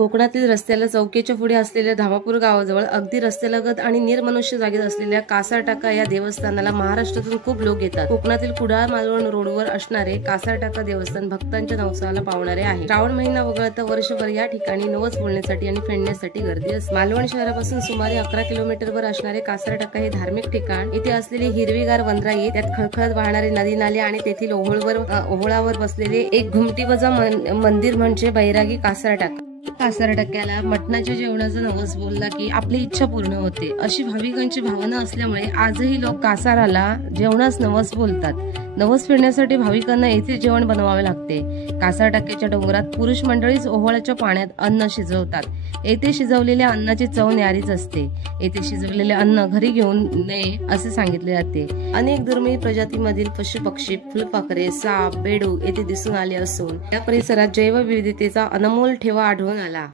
कोकणातील रस्त्याला चौकीच्या पुढे असलेल्या धामापूर गावाजवळ अगदी रस्त्यालगत आणि निर्मनुष्य जागेत असलेल्या कासारटाका या देवस्थानाला महाराष्ट्रातून खूप लोक येतात। कोकणातील कुडाळ मालवण रोडवर असणारे कासारटाका देवस्थान भक्तांच्या नवसाला पावणारे आहे। श्रावण महिना वगळता वर्षभर या ठिकाणी नवस बोलण्यासाठी आणि फेडण्यासाठी गर्दी असते। मालवण शहरापासून सुमारे 11 किलोमीटरवर असणारे कासारटाका हे धार्मिक ठिकाण, इथे असलेली हिरवीगार वनराई, त्यात खळखळत वाहणारे नदी नाले आणि तेथील ओहोळावर बसलेले एक घुमटीवजा मंदिर म्हणजे बैरागी कासारटाका। कासारटाक्याला मटणाच्या जेवणाचा नवस बोलला की आपली इच्छा पूर्ण होते, अशी भाविकांची भावना असल्यामुळे आजही लोक कासाराला जेवणास नवस बोलतात। नवस फेडण्यासाठी भाविकांना येथे जेवण बनवावे लागते। कासारटाक्याच्या डोंगरात पुरुष मंडळीच ओहोळाच्या पाण्यात अन्न शिजवतात। येथे शिजवलेल्या अन्नाची चव न्यारीच असते। येथे शिजवलेले अन्न घरी घेऊन नये असे सांगितले जाते। अनेक दुर्मिळ प्रजातीमधील पशुपक्षी, फुलपाखरे, साप, बेडूक येथे दिसून आले असून या परिसरात जैवविविधतेचा अनमोल ठेवा आढळून आला।